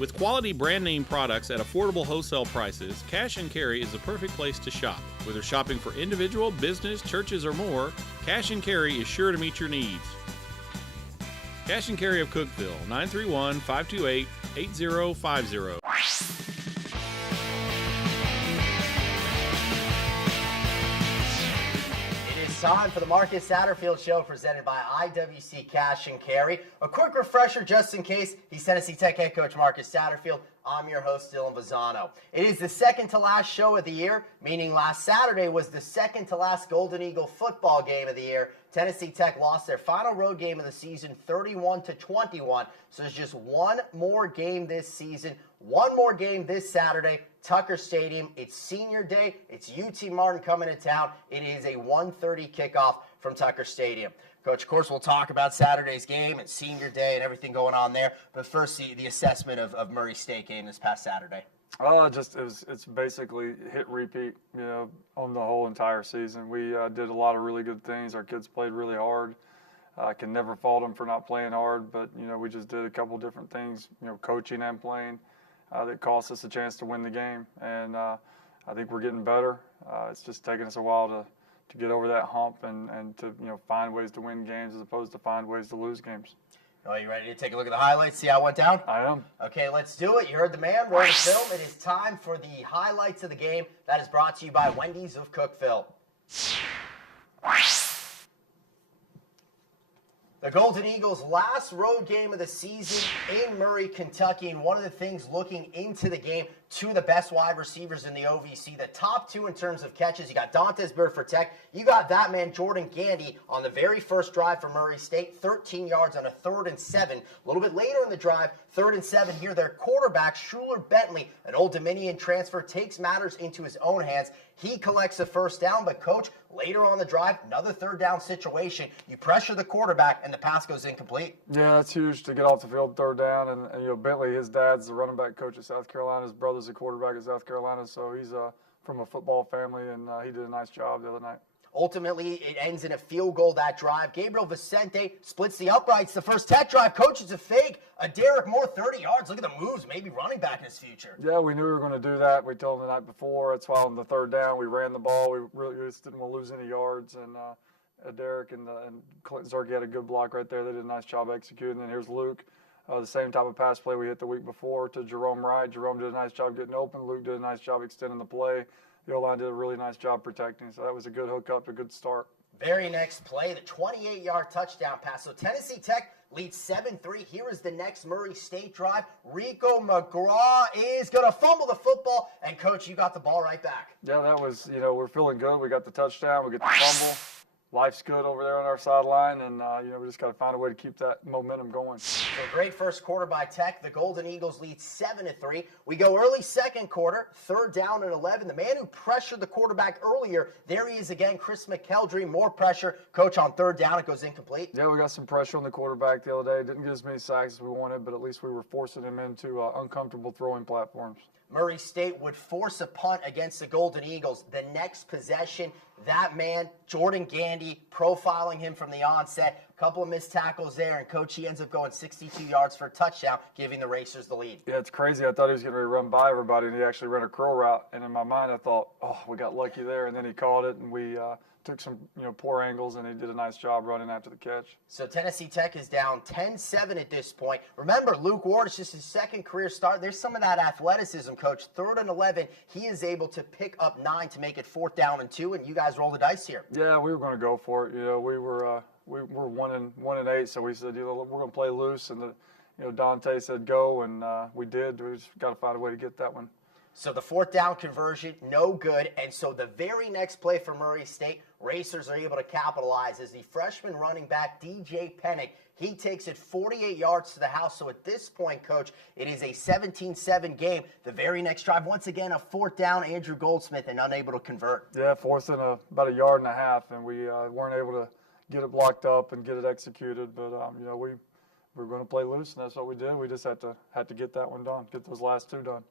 With quality brand name products at affordable wholesale prices, Cash and Carry is the perfect place to shop. Whether shopping for individual, business, churches, or more, Cash and Carry is sure to meet your needs. Cash and Carry of Cookeville, 931-528-8050. Time for the Marcus Satterfield Show presented by IWC Cash and Carry. A quick refresher just in case. He's Tennessee Tech head coach Marcus Satterfield. I'm your host, Dylan Vazano. It is the second to last show of the year, meaning last Saturday was the second to last Golden Eagle football game of the year. Tennessee Tech lost their final road game of the season 31-21. So there's just one more game this season, one more game this Saturday. Tucker Stadium. It's senior day. It's UT Martin coming to town. It is a 1:30 kickoff from Tucker Stadium. Coach, of course, we'll talk about Saturday's game and senior day and everything going on there. But first, the assessment of Murray State game this past Saturday. It's basically hit repeat, on the whole entire season. We did a lot of really good things. Our kids played really hard. I can never fault them for not playing hard, but we just did a couple different things, coaching and playing. That cost us a chance to win the game, and I think we're getting better. It's just taking us a while to get over that hump and to find ways to win games as opposed to find ways to lose games. Are you ready to take a look at the highlights, see how it went down? I am. Okay, let's do it. You heard the man, roll the film. It is time for the highlights of the game. That is brought to you by Wendy's of Cookeville. The Golden Eagles' last road game of the season in Murray, Kentucky, and one of the things looking into the game, two of the best wide receivers in the OVC, the top two in terms of catches. You got Dantes Bird for Tech. You got that man, Jordan Gandy, on the very first drive for Murray State, 13 yards on a 3rd and 7. A little bit later in the drive, 3rd and 7 here, their quarterback, Schuler Bentley, an Old Dominion transfer, takes matters into his own hands. He collects the first down, but Coach, later on the drive, another 3rd down situation. You pressure the quarterback, and the pass goes incomplete. Yeah, that's huge to get off the field 3rd down. And Bentley, his dad's the running back coach at South Carolina. His brother's a quarterback at South Carolina, so he's from a football family, and he did a nice job the other night. Ultimately, it ends in a field goal, that drive. Gabriel Vicente splits the uprights. The first Tech drive, Coach, it's a fake. A Derek Moore, 30 yards. Look at the moves, maybe running back in his future. Yeah, we knew we were going to do that. We told him the night before. That's why on the 3rd down, we ran the ball. We really just didn't want to lose any yards. And Derek and Clinton Zerke had a good block right there. They did a nice job executing. And here's Luke. The same type of pass play we hit the week before to Jerome Wright. Jerome did a nice job getting open. Luke did a nice job extending the play. The O-line did a really nice job protecting. So that was a good hookup, a good start. Very next play, the 28-yard touchdown pass. So Tennessee Tech leads 7-3. Here is the next Murray State drive. Rico McGraw is going to fumble the football. And, Coach, you got the ball right back. Yeah, that was, we're feeling good. We got the touchdown. We get the fumble. Life's good over there on our sideline, and we just got to find a way to keep that momentum going. So great first quarter by Tech. The Golden Eagles lead 7-3. We go early second quarter, 3rd down and 11. The man who pressured the quarterback earlier, there he is again, Chris McKeldry. More pressure. Coach, on 3rd down, it goes incomplete. Yeah, we got some pressure on the quarterback the other day. Didn't get as many sacks as we wanted, but at least we were forcing him into uncomfortable throwing platforms. Murray State would force a punt against the Golden Eagles. The next possession, that man, Jordan Gandy, profiling him from the onset. A couple of missed tackles there, and Coach, he ends up going 62 yards for a touchdown, giving the Racers the lead. Yeah, it's crazy. I thought he was going to run by everybody, and he actually ran a curl route. And in my mind, I thought, we got lucky there. And then he caught it, and we took some poor angles, and he did a nice job running after the catch. So Tennessee Tech is down 10-7 at this point. Remember, Luke Ward, it's just his second career start. There's some of that athleticism, Coach. 3rd and 11, he is able to pick up 9 to make it 4th down and 2, and you guys roll the dice here. Yeah, we were going to go for it. We were 1-8, so we said, we're going to play loose, and Dante said go, and we did. We just got to find a way to get that one. So the 4th down conversion, no good. And so the very next play for Murray State, Racers are able to capitalize as the freshman running back, DJ Pennick, he takes it 48 yards to the house. So at this point, Coach, it is a 17-7 game. The very next drive, once again, a 4th down, Andrew Goldsmith, and unable to convert. Yeah, 4th and about 1.5 yards, and we weren't able to get it blocked up and get it executed. But, we were going to play loose, and that's what we did. We just had to get that one done, get those last 2 done.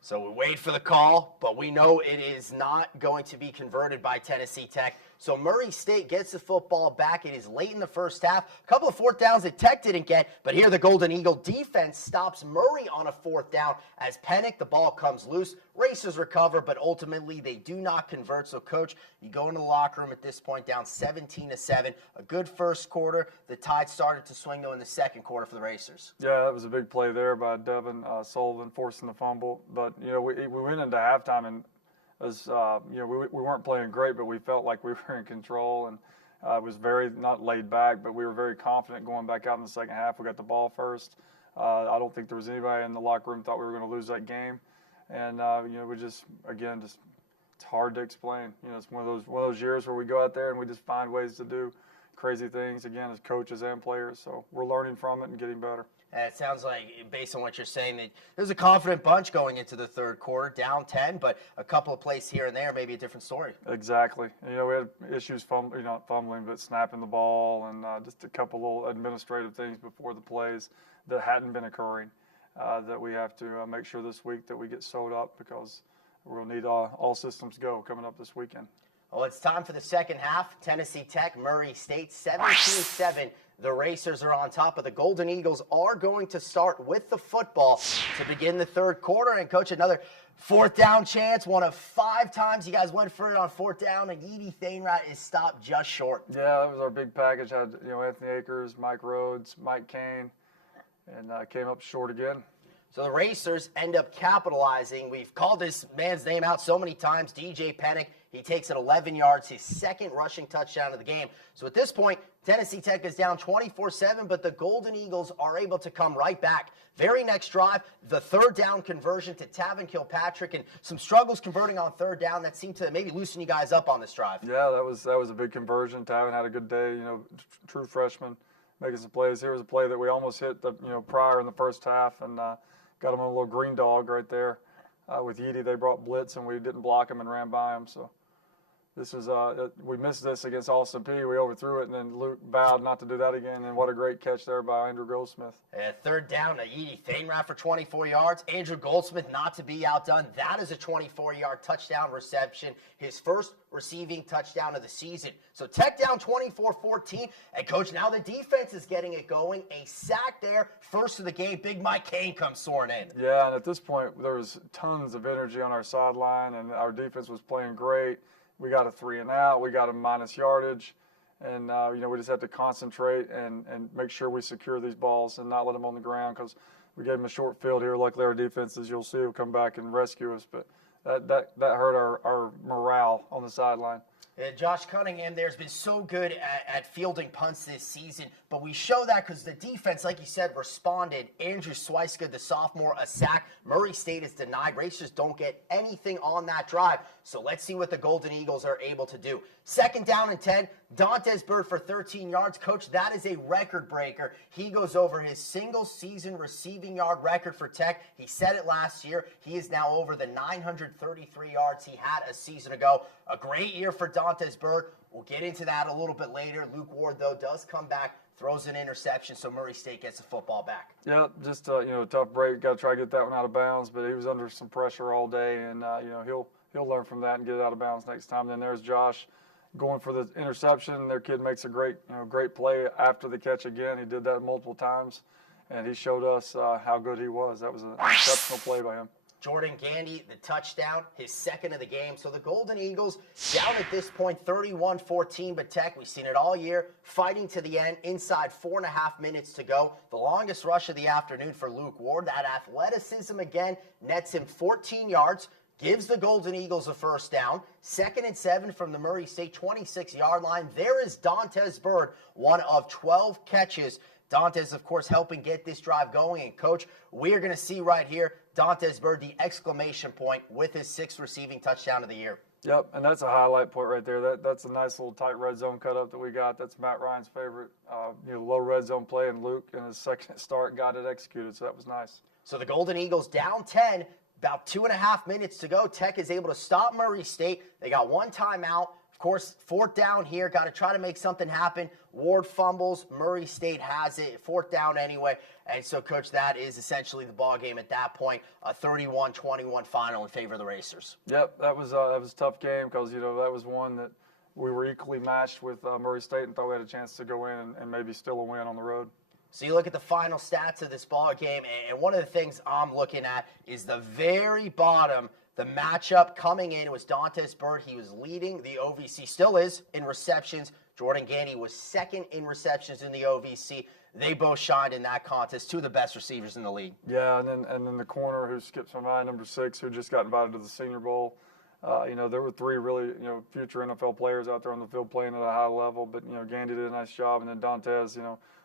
So we wait for the call, but we know it is not going to be converted by Tennessee Tech. So Murray State gets the football back. It is late in the first half. A couple of fourth downs that Tech didn't get, but here the Golden Eagle defense stops Murray on a fourth down as Pennick, the ball comes loose. Racers recover, but ultimately they do not convert. So, Coach, you go into the locker room at this point down 17-7. A good first quarter. The tide started to swing, though, in the second quarter for the Racers. Yeah, that was a big play there by Devin Sullivan forcing the fumble. But, we went into halftime and as we weren't playing great, but we felt like we were in control, and it was very not laid back, but we were very confident going back out in the second half. We got the ball first. I don't think there was anybody in the locker room thought we were going to lose that game, and we just it's hard to explain. It's one of those years where we go out there and we just find ways to do crazy things again as coaches and players. So we're learning from it and getting better. And it sounds like, based on what you're saying, that there's a confident bunch going into the third quarter, down 10, but a couple of plays here and there, maybe a different story. Exactly. We had issues not fumbling, but snapping the ball and just a couple little administrative things before the plays that hadn't been occurring that we have to make sure this week that we get sewed up because we'll need all systems go coming up this weekend. Well, it's time for the second half. Tennessee Tech, Murray State, 17-7. The Racers are on top, but the Golden Eagles are going to start with the football to begin the third quarter. And, Coach, another fourth down chance. One of 5 times you guys went for it on fourth down, and Edie Thainrat is stopped just short. Yeah, that was our big package. Had Anthony Akers, Mike Rhodes, Mike Kane, and came up short again. So the Racers end up capitalizing. We've called this man's name out so many times, DJ Pennick. He takes it 11 yards, his second rushing touchdown of the game. So at this point, Tennessee Tech is down 24-7, but the Golden Eagles are able to come right back. Very next drive, the third down conversion to Tavin Kilpatrick, and some struggles converting on third down that seemed to maybe loosen you guys up on this drive. Yeah, that was a big conversion. Tavin had a good day, true freshman, making some plays. Here was a play that we almost hit prior in the first half and got him on a little green dog right there. With Edie, they brought blitz, and we didn't block him and ran by him. So this was we missed this against Austin P. We overthrew it, and then Luke vowed not to do that again. And what a great catch there by Andrew Goldsmith. Third down to Edie Thainrat for 24 yards. Andrew Goldsmith not to be outdone. That is a 24-yard touchdown reception, his first receiving touchdown of the season. So Tech down 24-14. And, Coach, now the defense is getting it going. A sack there, first of the game. Big Mike Kane comes soaring in. Yeah, and at this point, there was tons of energy on our sideline, and our defense was playing great. We got a 3-and-out. We got a minus yardage. And, we just have to concentrate and make sure we secure these balls and not let them on the ground because we gave them a short field here. Luckily, our defense, as you'll see, will come back and rescue us. But that hurt our morale on the sideline. Josh Cunningham there's been so good at fielding punts this season, but we show that because the defense, like you said, responded. Andrew Swiska, the sophomore, a sack. Murray State is denied. Racers don't get anything on that drive. So let's see what the Golden Eagles are able to do. Second down and 10. Dantes Bird for 13 yards. Coach, that is a record breaker. He goes over his single-season receiving yard record for Tech. He set it last year. He is now over the 933 yards he had a season ago. A great year for Dantes Bird. We'll get into that a little bit later. Luke Ward, though, does come back, throws an interception, so Murray State gets the football back. Yeah, just a tough break. Got to try to get that one out of bounds, but he was under some pressure all day, and he'll learn from that and get it out of bounds next time. Then there's Josh going for the interception. Their kid makes a great play after the catch again. He did that multiple times, and he showed us how good he was. That was an exceptional play by him. Jordan Gandy, the touchdown, his second of the game. So the Golden Eagles down at this point 31-14, but Tech, we've seen it all year, fighting to the end, inside 4.5 minutes to go. The longest rush of the afternoon for Luke Ward. That athleticism again nets him 14 yards, gives the Golden Eagles a first down. 2nd and 7 from the Murray State 26-yard line. There is Dantes Bird, one of 12 catches. Dantes, of course, helping get this drive going. And, Coach, we're going to see right here Dantes Bird, the exclamation point, with his 6th receiving touchdown of the year. Yep, and that's a highlight point right there. That's a nice little tight red zone cut up that we got. That's Matt Ryan's favorite low red zone play, and Luke in his second start got it executed, so that was nice. So the Golden Eagles down 10, about 2.5 minutes to go. Tech is able to stop Murray State. They got one timeout. Of course, fourth down here, got to try to make something happen. Ward fumbles, Murray State has it, fourth down anyway. And so, Coach, that is essentially the ball game at that point, a 31-21 final in favor of the Racers. Yep, that was a tough game because, that was one that we were equally matched with Murray State and thought we had a chance to go in and maybe steal a win on the road. So you look at the final stats of this ball game, and one of the things I'm looking at is the very bottom. The matchup coming in was Dantes Bird. He was leading the OVC, still is, in receptions. Jordan Gandy was second in receptions in the OVC. They both shined in that contest, two of the best receivers in the league. Yeah, and then the corner who skips my mind, number 6, who just got invited to the Senior Bowl. There were 3 really, future NFL players out there on the field playing at a high level. But, Gandy did a nice job. And then Dantes,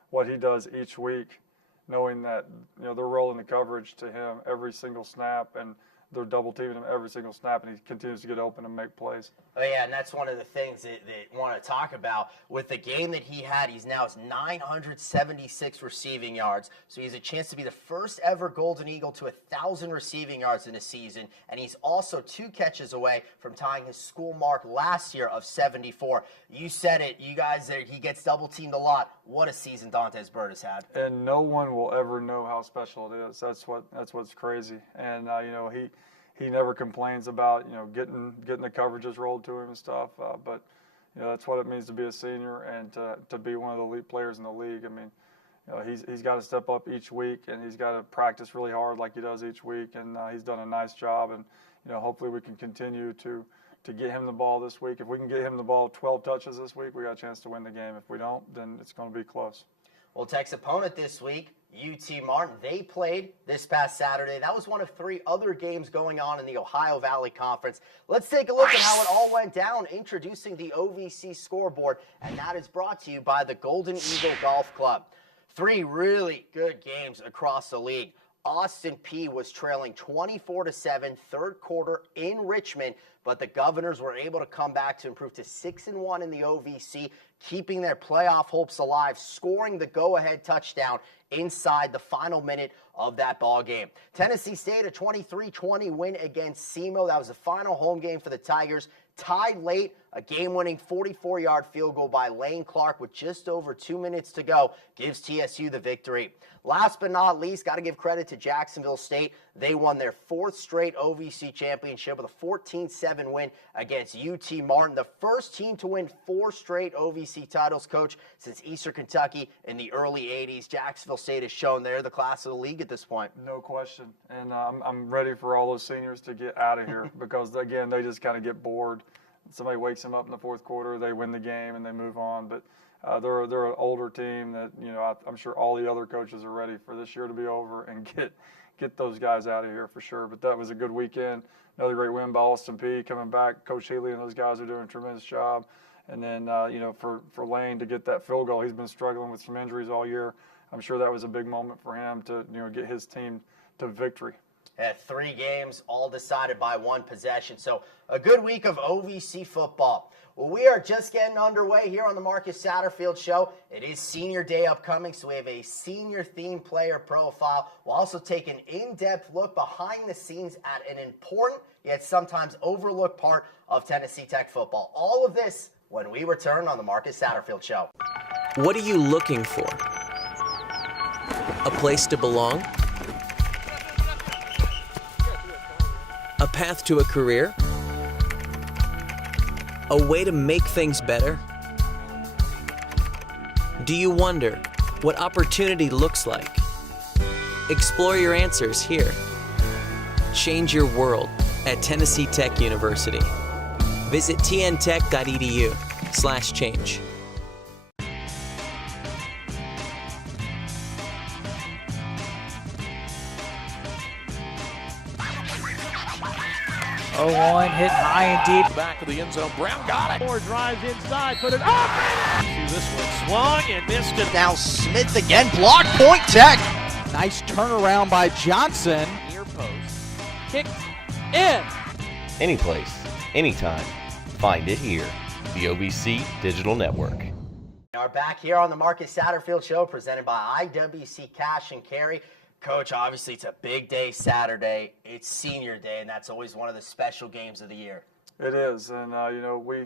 what he does each week, knowing that, they're rolling the coverage to him every single snap, and they're double teaming him every single snap, and he continues to get open and make plays. Oh, yeah, and that's one of the things that want to talk about. With the game that he had, he's now at 976 receiving yards. So he has a chance to be the first ever Golden Eagle to 1,000 receiving yards in a season. And he's also 2 catches away from tying his school mark last year of 74. You said it, you guys, he gets double teamed a lot. What a season Dantes Bird has had. And no one will ever know how special it is. That's what's crazy. And, he never complains about, getting the coverages rolled to him and stuff. But, that's what it means to be a senior and to be one of the elite players in the league. I mean, he's got to step up each week, and he's got to practice really hard like he does each week. And he's done a nice job. And, hopefully we can continue to get him the ball this week. If we can get him the ball 12 touches this week, we got a chance to win the game. If we don't, then it's going to be close. Well, Tech's opponent this week, UT Martin, they played this past Saturday. That was one of 3 other games going on in the Ohio Valley Conference. Let's take a look at how it all went down, introducing the OVC scoreboard, and that is brought to you by the Golden Eagle Golf Club. 3 really good games across the league. Austin Peay was trailing 24-7 third quarter in Richmond, but the Governors were able to come back to improve to 6-1 in the OVC, keeping their playoff hopes alive, scoring the go-ahead touchdown inside the final minute of that ball game. Tennessee State, a 23-20 win against SEMO. That was the final home game for the Tigers. Tied late, a game-winning 44-yard field goal by Lane Clark with just over 2 minutes to go gives TSU the victory. Last but not least, got to give credit to Jacksonville State. They won their 4th straight OVC championship with a 14-7 win against UT Martin, the first team to win 4 straight OVC titles, Coach, since Eastern Kentucky in the early 80s. Jacksonville State has shown they're the class of the league at this point. No question. And I'm ready for all those seniors to get out of here because, again, they just kind of get bored. Somebody wakes them up in the 4th quarter, they win the game, and they move on. But they're an older team that, I'm sure all the other coaches are ready for this year to be over and get those guys out of here for sure. But that was a good weekend. Another great win by Austin Peay coming back. Coach Healy and those guys are doing a tremendous job. And then, for Lane to get that field goal, he's been struggling with some injuries all year. I'm sure that was a big moment for him to, get his team to victory. At 3 games, all decided by 1 possession. So a good week of OVC football. Well, we are just getting underway here on the Marcus Satterfield Show. It is Senior Day upcoming, so we have a senior-themed player profile. We'll also take an in-depth look behind the scenes at an important, yet sometimes overlooked part of Tennessee Tech football. All of this when we return on the Marcus Satterfield Show. What are you looking for? A place to belong? A path to a career? A way to make things better? Do you wonder what opportunity looks like? Explore your answers here. Change your world at Tennessee Tech University. Visit tntech.edu/change. Oh, 1 hit high and deep. Back of the end zone. Brown got it. Moore drives inside, put it up. This one swung and missed it. Now Smith again, block point Tech. Nice turnaround by Johnson. Near post. Kick in. Anyplace, anytime. Find it here. The OVC Digital Network. We are back here on the Marcus Satterfield Show, presented by IWC Cash and Carry. Coach, obviously it's a big day Saturday. It's Senior Day, and that's always one of the special games of the year. It is, and we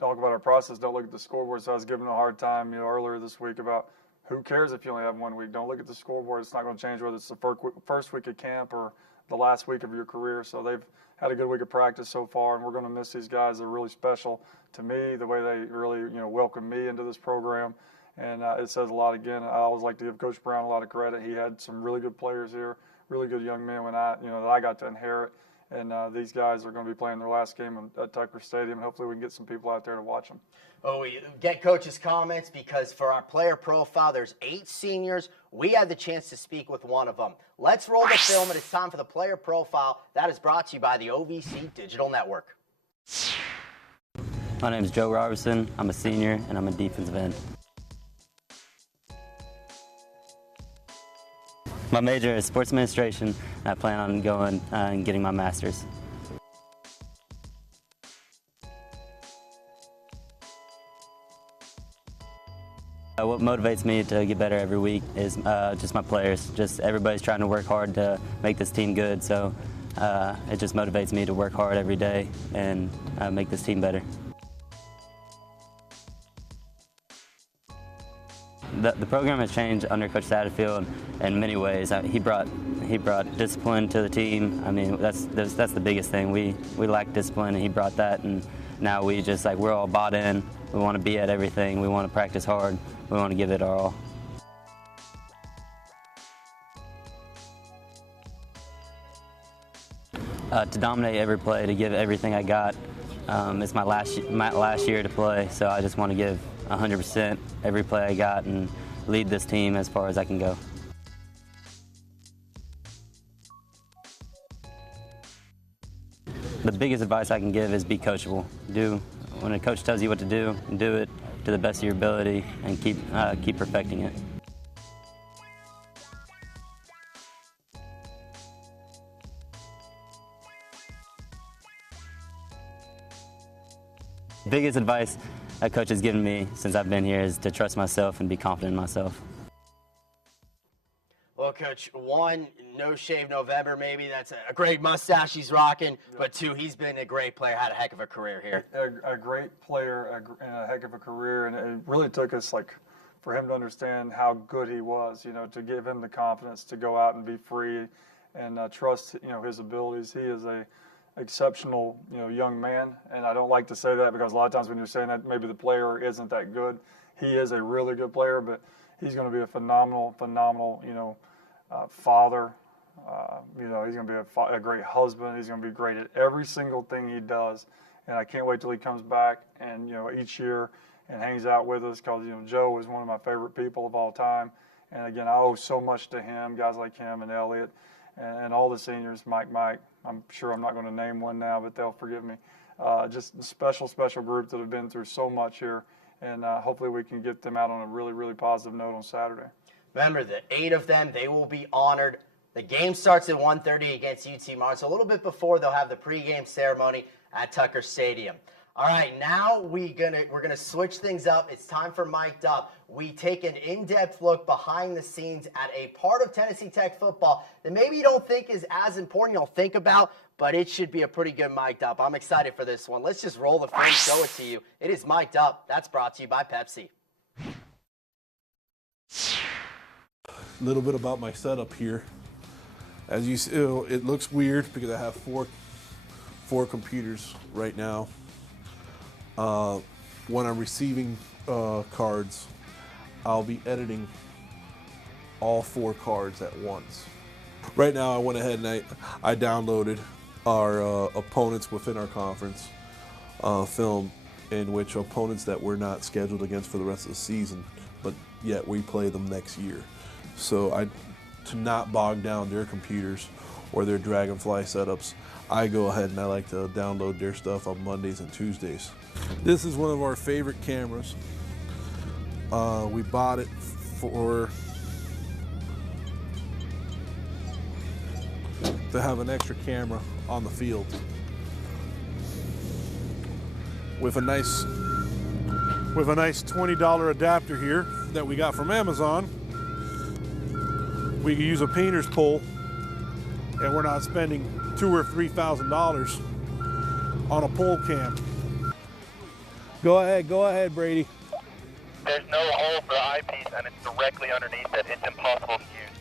talk about our process. Don't look at the scoreboard. So I was giving a hard time, earlier this week about who cares if you only have 1 week. Don't look at the scoreboard. It's not going to change whether it's the first week of camp or the last week of your career. So they've had a good week of practice so far, and we're going to miss these guys. They're really special to me, the way they really, welcomed me into this program. And it says a lot. Again, I always like to give Coach Brown a lot of credit. He had some really good players here, really good young men that I got to inherit. And these guys are going to be playing their last game at Tucker Stadium. Hopefully we can get some people out there to watch them. Oh, we get Coach's comments because for our player profile, there's 8 seniors. We had the chance to speak with one of them. Let's roll the film, and it's time for the player profile. That is brought to you by the OVC Digital Network. My name is Joe Robertson. I'm a senior, and I'm a defensive end. My major is sports administration, and I plan on going and getting my master's. What motivates me to get better every week is just my players. Just everybody's trying to work hard to make this team good, so it just motivates me to work hard every day and make this team better. The program has changed under Coach Satterfield in many ways. He brought discipline to the team. I mean, that's the biggest thing. We lack discipline, and he brought that, and now we just we're all bought in. We want to be at everything. We want to practice hard. We want to give it our all. To dominate every play, to give everything I got. It's my last year to play, so I just want to give 100% every play I got and lead this team as far as I can go. The biggest advice I can give is be coachable. When a coach tells you what to do it to the best of your ability and keep perfecting it. The biggest advice a coach has given me since I've been here is to trust myself and be confident in myself. Well, Coach, 1, no shave November, maybe. That's a great mustache he's rocking. But 2, he's been a great player, had a heck of a career here. A great player and a heck of a career, and it really took us for him to understand how good he was. To give him the confidence to go out and be free and trust his abilities. He is a exceptional young man, and I don't like to say that because a lot of times when you're saying that maybe the player isn't that good. He is a really good player, but he's going to be a phenomenal father. He's going to be a great husband. He's going to be great at every single thing he does, and I can't wait till he comes back and each year and hangs out with us because Joe is one of my favorite people of all time, and again I owe so much to him, guys like him and Elliot and all the seniors, Mike. I'm sure I'm not going to name one now, but they'll forgive me. Just a special group that have been through so much here, and hopefully we can get them out on a really, really positive note on Saturday. Remember, the 8 of them, they will be honored. The game starts at 1:30 against UT Martin. So a little bit before, they'll have the pregame ceremony at Tucker Stadium. All right, now we're gonna switch things up. It's time for Mic'd Up. We take an in-depth look behind the scenes at a part of Tennessee Tech football that maybe you don't think is as important, you'll think about, but it should be a pretty good Mic'd Up. I'm excited for this one. Let's just roll the film, show it to you. It is Mic'd Up. That's brought to you by Pepsi. A little bit about my setup here. As you see, it looks weird because I have four computers right now. When I'm receiving cards, I'll be editing all 4 cards at once. Right now I went ahead and I downloaded our opponents within our conference film, in which opponents that we're not scheduled against for the rest of the season, but yet we play them next year. So to not bog down their computers or their Dragonfly setups, I go ahead and I like to download their stuff on Mondays and Tuesdays. This is one of our favorite cameras. We bought it to have an extra camera on the field. With a nice $20 adapter here that we got from Amazon, we can use a painter's pole, and we're not spending $2,000 or $3,000 on a pole cam. Go ahead, Brady. There's no hole for the eyepiece, and it's directly underneath it. It's impossible to use.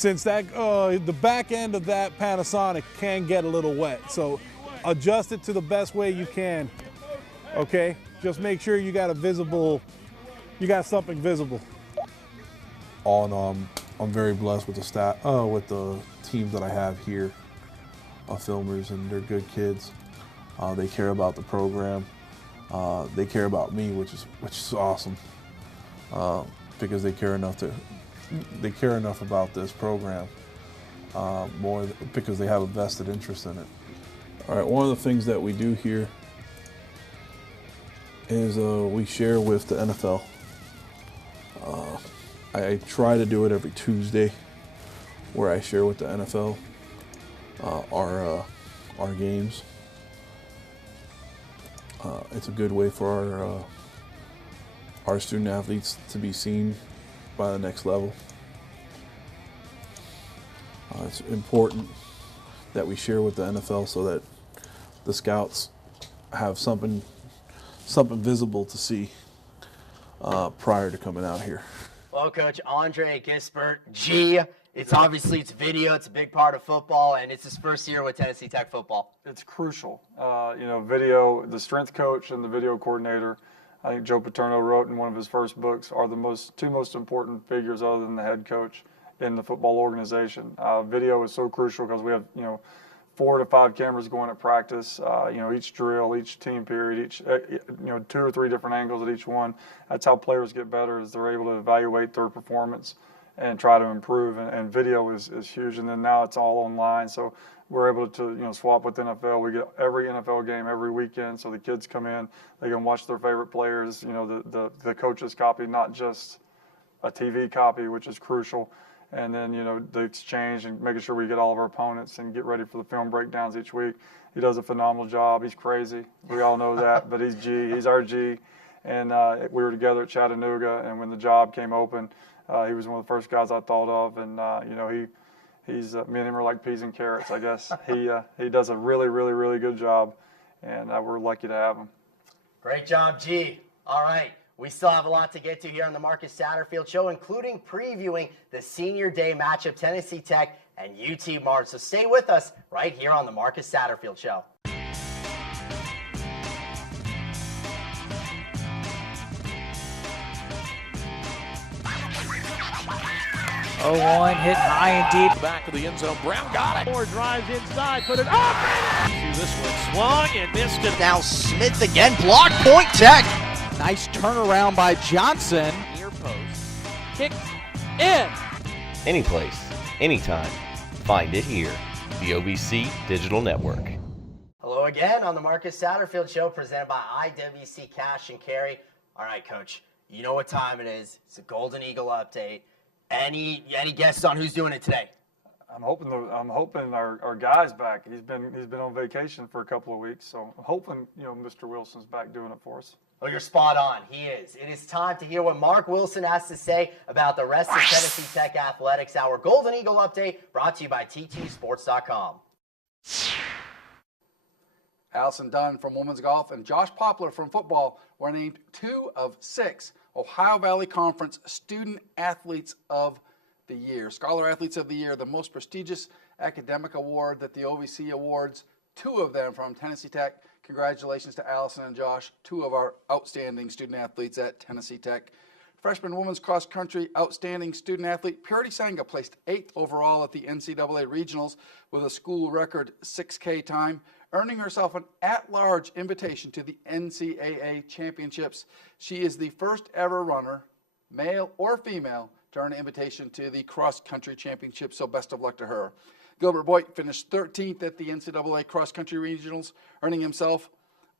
since that the back end of that Panasonic can get a little wet. So adjust it to the best way you can. Okay, just make sure you got something visible. All in all, I'm very blessed with with the team that I have here of filmers, and they're good kids. They care about the program. They care about me, which is awesome, because they care enough about this program, more because they have a vested interest in it. All right, one of the things that we do here is we share with the NFL. I try to do it every Tuesday, where I share with the NFL our games. It's a good way for our student athletes to be seen by the next level. It's important that we share with the NFL so that the scouts have something visible to see prior to coming out here. Well, Coach Andre Gisbert, it's video. It's a big part of football, and it's his first year with Tennessee Tech football. It's crucial. Video, the strength coach and the video coordinator, I think Joe Paterno wrote in one of his first books, are the two most important figures other than the head coach in the football organization. Video is so crucial because we have, 4 to 5 cameras going at practice, each drill, each team period, 2 or 3 different angles at each one. That's how players get better, is they're able to evaluate their performance and try to improve. And video is huge. And then now it's all online, so we're able to swap with NFL. We get every NFL game every weekend, so the kids come in, they can watch their favorite players. The coaches copy, not just a TV copy, which is crucial. And then, the exchange and making sure we get all of our opponents and get ready for the film breakdowns each week. He does a phenomenal job. He's crazy. We all know that, but he's our G. And we were together at Chattanooga, and when the job came open, he was one of the first guys I thought of. And, he's me and him are like peas and carrots, I guess. He does a really, really, really good job, and we're lucky to have him. Great job, G. All right. We still have a lot to get to here on the Marcus Satterfield Show, including previewing the Senior Day matchup, Tennessee Tech and UT Martin. So stay with us right here on the Marcus Satterfield Show. 0-1, hit high and deep. Back of the end zone. Brown got it. Moore drives inside, put it up. This one swung and missed it. Now Smith again, blocked, point Tech. Nice turnaround by Johnson. Near post. Kicked in. Anyplace, anytime. Find it here. The OVC Digital Network. Hello again on the Marcus Satterfield Show, presented by IWC Cash and Carry. All right, Coach, you know what time it is. It's a Golden Eagle update. Any guesses on who's doing it today? I'm hoping our guy's back. He's been on vacation for a couple of weeks, so I'm hoping Mr. Wilson's back doing it for us. Oh, you're spot on. He is. It is time to hear what Mark Wilson has to say about the rest of Tennessee Tech athletics. Our Golden Eagle update brought to you by TTSports.com. Allison Dunn from women's golf and Josh Poplar from football were named 2 of 6 Ohio Valley Conference Student Athletes of the Year. Scholar Athletes of the Year, the most prestigious academic award that the OVC awards, 2 of them from Tennessee Tech. Congratulations to Allison and Josh, 2 of our outstanding student athletes at Tennessee Tech. Freshman women's cross country outstanding student athlete Purity Sangha placed 8th overall at the NCAA Regionals with a school record 6K time, earning herself an at-large invitation to the NCAA Championships. She is the first ever runner, male or female, to earn an invitation to the cross country championship, so best of luck to her. Gilbert Boyd finished 13th at the NCAA Cross Country Regionals, earning himself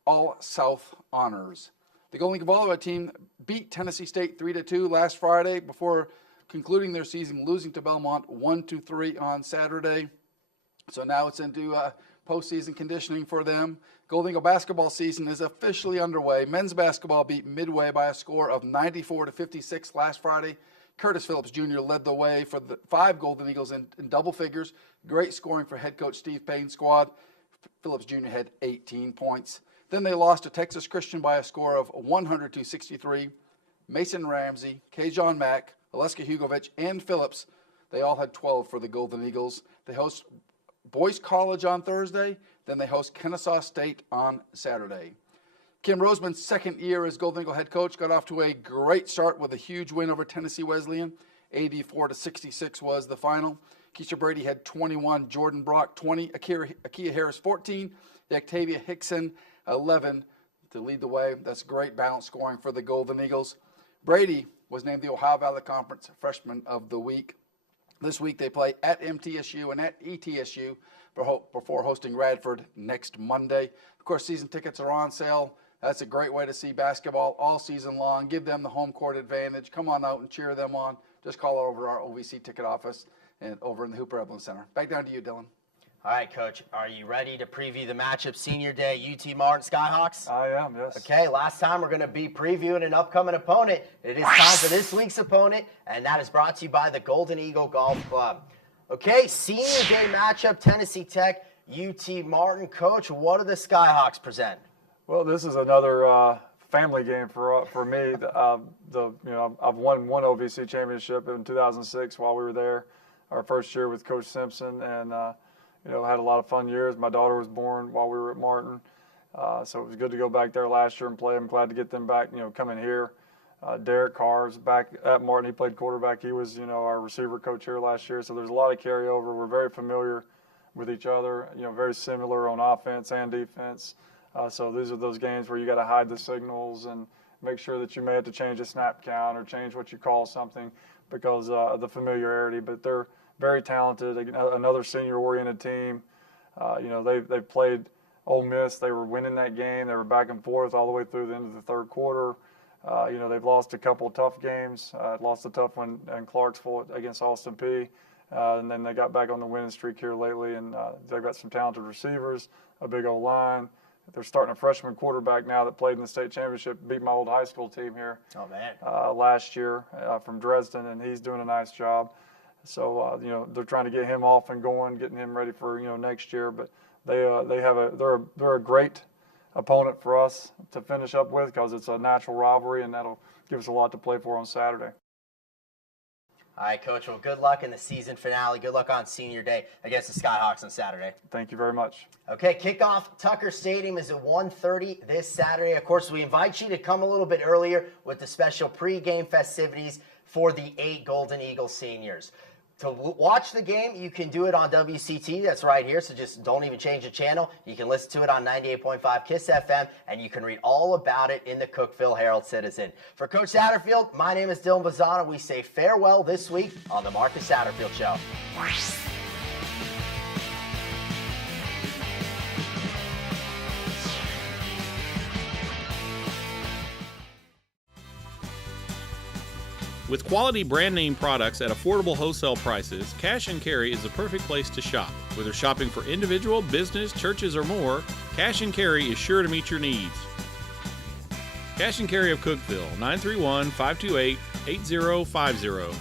All-South honors. The Golden Eagle volleyball team beat Tennessee State 3-2 last Friday before concluding their season, losing to Belmont 1-3 on Saturday. So now it's into postseason conditioning for them. Golden Eagle basketball season is officially underway. Men's basketball beat Midway by a score of 94-56 last Friday. Curtis Phillips Jr. led the way for the 5 Golden Eagles in double figures. Great scoring for head coach Steve Payne's squad. Phillips Jr. had 18 points. Then they lost to Texas Christian by a score of 100-63. Mason Ramsey, Kajon Mack, Aleska Hugovich, and Phillips They all had 12 for the Golden Eagles. They host Boyce College on Thursday. Then they host Kennesaw State on Saturday. Kim Roseman's second year as Golden Eagle head coach got off to a great start with a huge win over Tennessee Wesleyan. 84-66 was the final. Keisha Brady had 21, Jordan Brock 20, Akia Harris 14, Octavia Hickson 11 to lead the way. That's great balance scoring for the Golden Eagles. Brady was named the Ohio Valley Conference Freshman of the Week. This week they play at MTSU and at ETSU before hosting Radford next Monday. Of course, season tickets are on sale. That's a great way to see basketball all season long. Give them the home court advantage. Come on out and cheer them on. Just call over our OVC ticket office and over in the Hooper Evelyn Center. Back down to you, Dylan. All right, Coach, are you ready to preview the matchup Senior Day, UT Martin Skyhawks? I am, yes. Okay, last time we're going to be previewing an upcoming opponent. It is time for this week's opponent, and that is brought to you by the Golden Eagle Golf Club. Okay, Senior Day matchup, Tennessee Tech, UT Martin. Coach, what do the Skyhawks present? Well, this is another family game for me. I've won one OVC championship in 2006 while we were there, our first year with Coach Simpson, and had a lot of fun years. My daughter was born while we were at Martin, so it was good to go back there last year and play. I'm glad to get them back, coming here. Derek Carr's back at Martin. He played quarterback. He was, our receiver coach here last year, so there's a lot of carryover. We're very familiar with each other, very similar on offense and defense. So these are those games where you got to hide the signals and make sure that you may have to change a snap count or change what you call something because of the familiarity. But they're very talented, another senior-oriented team. They've played Ole Miss. They were winning that game. They were back and forth all the way through the end of the third quarter. They've lost a couple of tough games. Lost a tough one in Clarksville against Austin Peay. And then they got back on the winning streak here lately, and they've got some talented receivers, a big old line. They're starting a freshman quarterback now that played in the state championship, beat my old high school team here last year from Dresden, and he's doing a nice job. So they're trying to get him off and going, getting him ready for next year. But they're a great opponent for us to finish up with because it's a natural rivalry, and that'll give us a lot to play for on Saturday. All right, Coach. Well, good luck in the season finale. Good luck on Senior Day against the Skyhawks on Saturday. Thank you very much. Okay, kickoff Tucker Stadium is at 1:30 this Saturday. Of course, we invite you to come a little bit earlier with the special pregame festivities for the 8 Golden Eagle seniors. To watch the game, you can do it on WCT. That's right here, so just don't even change the channel. You can listen to it on 98.5 KISS FM, and you can read all about it in the Cookeville Herald-Citizen. For Coach Satterfield, my name is Dylan Bazzano. We say farewell this week on the Marcus Satterfield Show. With quality brand name products at affordable wholesale prices, Cash and Carry is the perfect place to shop. Whether shopping for individual, business, churches, or more, Cash and Carry is sure to meet your needs. Cash and Carry of Cookeville, 931-528-8050.